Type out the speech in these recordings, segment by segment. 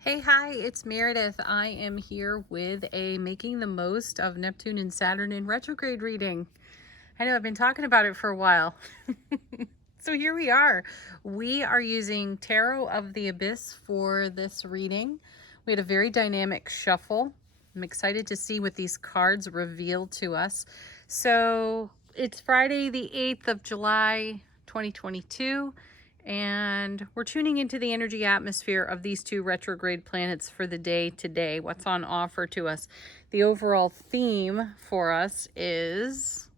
Hey, hi, it's Meredith. I am here with a Making the Most of Neptune and Saturn in retrograde reading. I know I've been talking about it for a while. So here we are. We are using Tarot of the Abyss for this reading. We had a very dynamic shuffle. I'm excited to see what these cards reveal to us. So it's Friday, the 8th of July, 2022. And we're tuning into the energy atmosphere of these two retrograde planets for the day today. What's on offer to us? The overall theme for us is,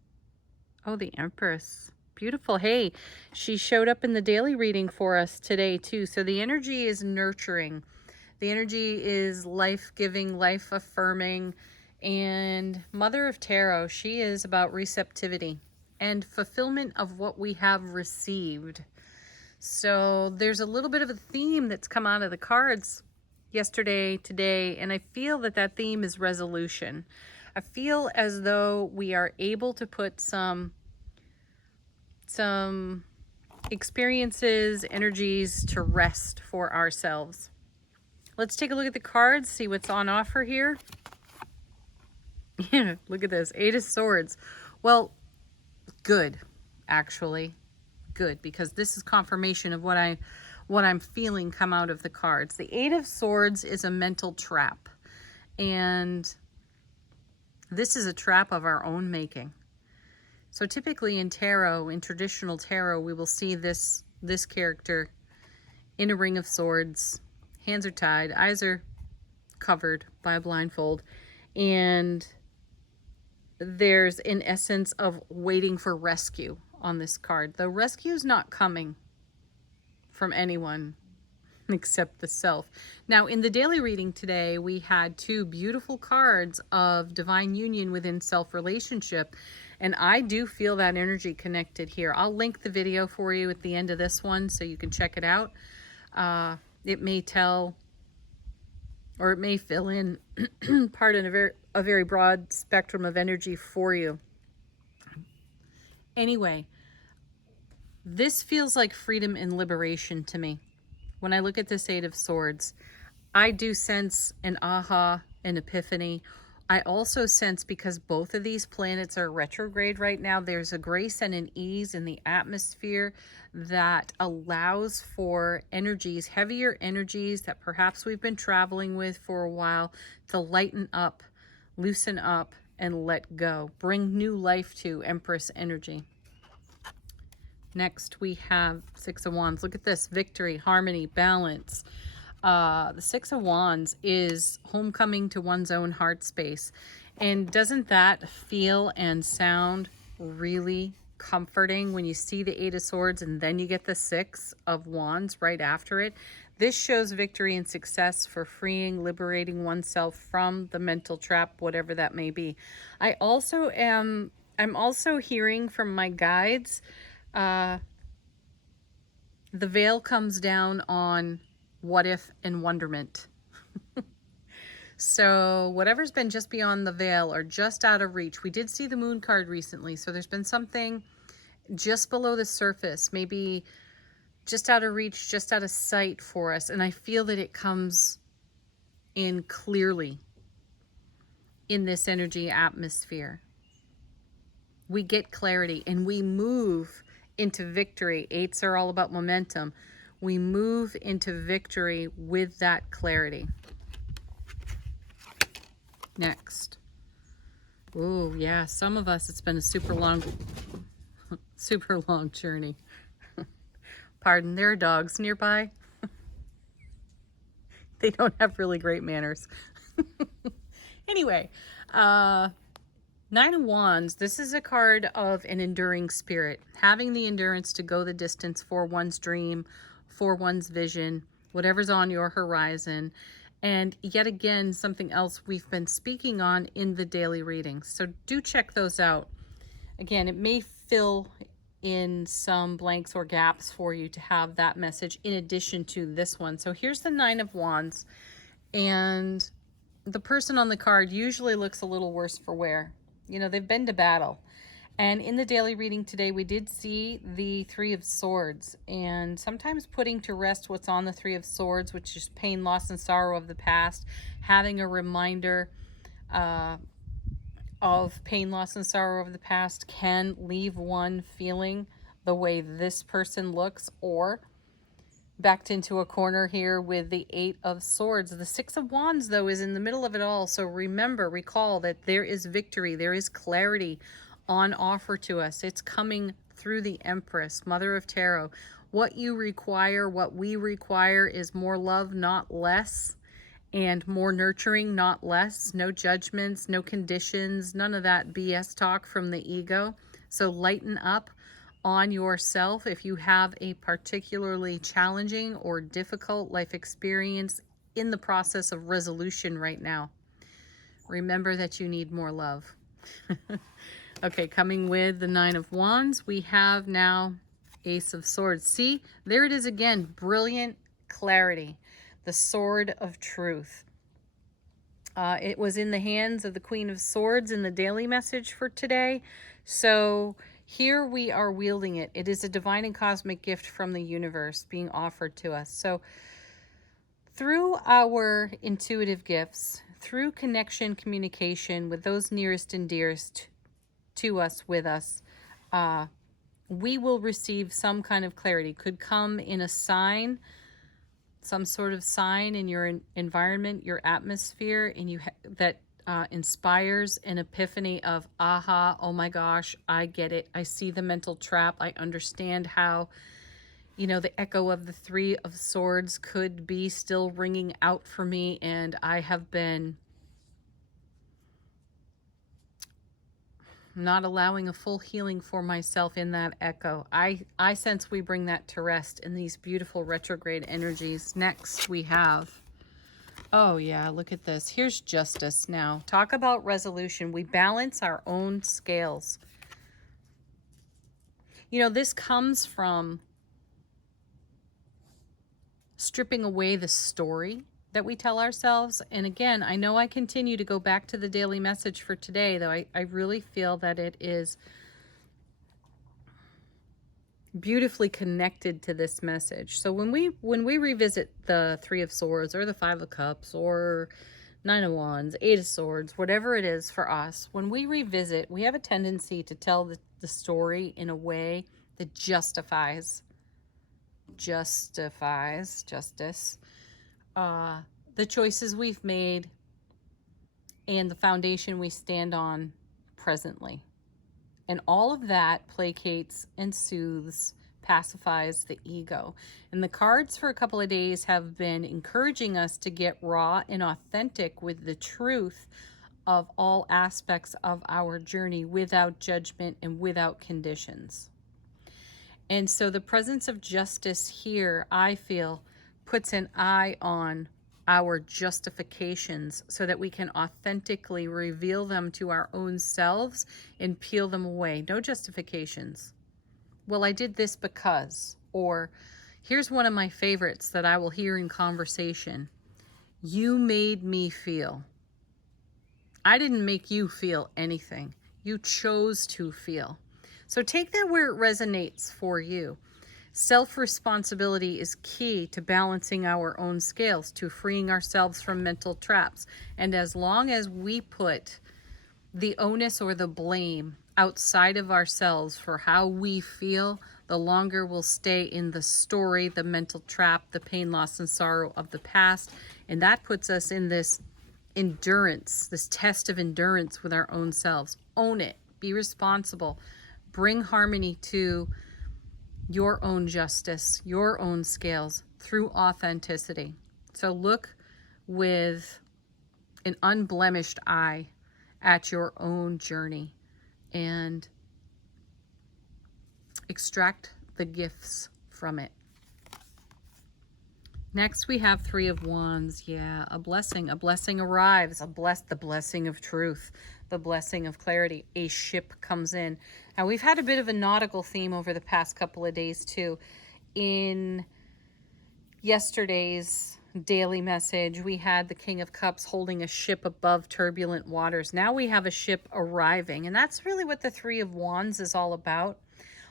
oh, the Empress. Beautiful. Hey, she showed up in the daily reading for us today too. So the energy is nurturing. The energy is life-giving, life-affirming. And Mother of Tarot, she is about receptivity and fulfillment of what we have received. So there's a little bit of a theme that's come out of the cards yesterday, today, and I feel that that theme is resolution. I feel as though we are able to put some experiences, energies to rest for ourselves. Let's take a look at the cards, see what's on offer here. Yeah, look at this, Eight of Swords. Well, good, actually. Good, because this is confirmation of what I'm feeling come out of the cards. The Eight of Swords is a mental trap, and this is a trap of our own making. So typically in tarot, in traditional tarot, we will see this character in a ring of swords. Hands are tied, eyes are covered by a blindfold, and there's an essence of waiting for rescue on this card. The rescue is not coming from anyone except the self. Now, in the daily reading today, we had two beautiful cards of divine union within self-relationship, and I do feel that energy connected here. I'll link the video for you at the end of this one so you can check it out. It may tell, or it may fill in a very broad spectrum of energy for you. Anyway, this feels like freedom and liberation to me. When I look at this Eight of Swords, I do sense an aha, an epiphany. I also sense, because both of these planets are retrograde right now, there's a grace and an ease in the atmosphere that allows for energies, heavier energies that perhaps we've been traveling with for a while, to lighten up, loosen up, and let go. Bring new life to Empress energy. Next, we have Six of Wands. Look at this. Victory, harmony, balance. The Six of Wands is homecoming to one's own heart space. And doesn't that feel and sound really comforting when you see the Eight of Swords and then you get the Six of Wands right after it? This shows victory and success for freeing, liberating oneself from the mental trap, whatever that may be. I'm also hearing from my guides, the veil comes down on what if and wonderment. So whatever's been just beyond the veil or just out of reach. We did see the moon card recently, so there's been something just below the surface, maybe just out of reach, just out of sight for us. And I feel that it comes in clearly in this energy atmosphere. We get clarity and we move into victory. Eights are all about momentum. We move into victory with that clarity. Next. Oh, yeah, some of us, it's been a super long journey. Pardon, there are dogs nearby. They don't have really great manners. Anyway, Nine of Wands, this is a card of an enduring spirit, having the endurance to go the distance for one's dream, for one's vision, whatever's on your horizon. And yet again, something else we've been speaking on in the daily readings. So do check those out. Again, it may fill in some blanks or gaps for you to have that message in addition to this one. So here's the Nine of Wands, and the person on the card usually looks a little worse for wear. You know, they've been to battle, And in the daily reading today, we did see the Three of Swords, and sometimes putting to rest what's on the Three of Swords, which is pain, loss, and sorrow of the past, having a reminder of pain, loss, and sorrow of the past can leave one feeling the way this person looks, or backed into a corner here with the Eight of Swords. The Six of Wands, though, is in the middle of it all. So recall that there is victory, there is clarity on offer to us. It's coming through the Empress, Mother of Tarot. What you require, what we require, is more love, not less, and more nurturing, not less. No judgments, no conditions, none of that BS talk from the ego. So lighten up on yourself. If you have a particularly challenging or difficult life experience in the process of resolution right now, remember that you need more love. Okay, coming with the Nine of Wands, we have now Ace of Swords. See, there it is again, brilliant clarity, the Sword of Truth. It was in the hands of the Queen of Swords in the daily message for today. So here we are wielding it. It is a divine and cosmic gift from the universe being offered to us. So through our intuitive gifts, through connection, communication with those nearest and dearest to us, with us, we will receive some kind of clarity. Could come in a sign, some sort of sign in your environment, your atmosphere, and that inspires an epiphany of, aha, oh my gosh, I get it. I see the mental trap. I understand how, the echo of the Three of Swords could be still ringing out for me, and I have been not allowing a full healing for myself in that echo. I sense we bring that to rest in these beautiful retrograde energies. Next we have, oh yeah, look at this. Here's Justice now. Talk about resolution. We balance our own scales. This comes from stripping away the story that we tell ourselves. And again, I know I continue to go back to the daily message for today, though I really feel that it is beautifully connected to this message. So when we revisit the Three of Swords or the Five of Cups or Nine of Wands, Eight of Swords, whatever it is for us, when we revisit, we have a tendency to tell the story in a way that justifies justice, the choices we've made and the foundation we stand on presently. And all of that placates and soothes, pacifies the ego. And the cards for a couple of days have been encouraging us to get raw and authentic with the truth of all aspects of our journey without judgment and without conditions. And so the presence of justice here, I feel, puts an eye on our justifications so that we can authentically reveal them to our own selves and peel them away. No justifications. Well, I did this because, or here's one of my favorites that I will hear in conversation. You made me feel. I didn't make you feel anything. You chose to feel. So take that where it resonates for you. Self-responsibility is key to balancing our own scales, to freeing ourselves from mental traps. And as long as we put the onus or the blame outside of ourselves for how we feel, the longer we'll stay in the story, the mental trap, the pain, loss, and sorrow of the past. And that puts us in this endurance, this test of endurance with our own selves. Own it. Be responsible. Bring harmony to your own justice, your own scales through authenticity. So look with an unblemished eye at your own journey and extract the gifts from it. Next we have Three of Wands. Yeah, a blessing arrives, the blessing of truth, the blessing of clarity. A ship comes in. Now we've had a bit of a nautical theme over the past couple of days too. In yesterday's daily message, we had the King of Cups holding a ship above turbulent waters. Now we have a ship arriving, and that's really what the Three of Wands is all about.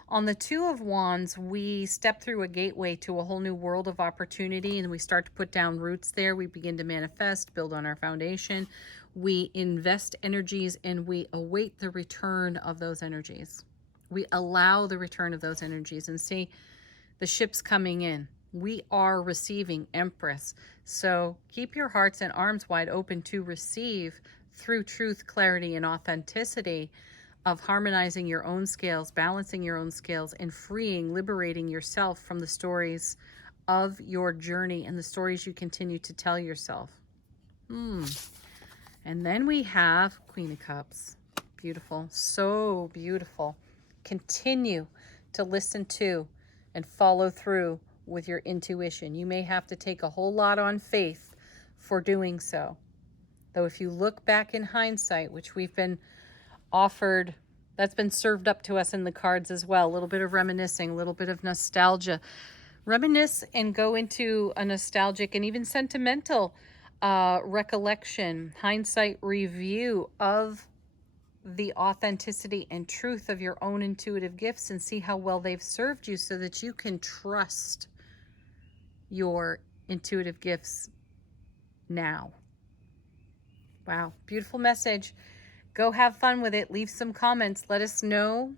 On the Two of Wands, we step through a gateway to a whole new world of opportunity, and we start to put down roots there. We begin to manifest, build on our foundation. We invest energies, and we await the return of those energies. We allow the return of those energies and see the ship's coming in. We are receiving, Empress. So keep your hearts and arms wide open to receive through truth, clarity, and authenticity of harmonizing your own scales, balancing your own scales, and freeing, liberating yourself from the stories of your journey and the stories you continue to tell yourself. And then we have Queen of Cups. Beautiful. So beautiful. Continue to listen to and follow through with your intuition. You may have to take a whole lot on faith for doing so. Though if you look back in hindsight, which we've been offered, that's been served up to us in the cards as well, a little bit of reminiscing, a little bit of nostalgia. Reminisce and go into a nostalgic and even sentimental recollection, hindsight review of the authenticity and truth of your own intuitive gifts and see how well they've served you so that you can trust your intuitive gifts now. Wow, beautiful message. Go have fun with it. Leave some comments. Let us know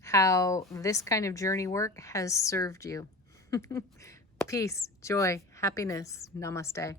how this kind of journey work has served you. Peace, joy, happiness. Namaste.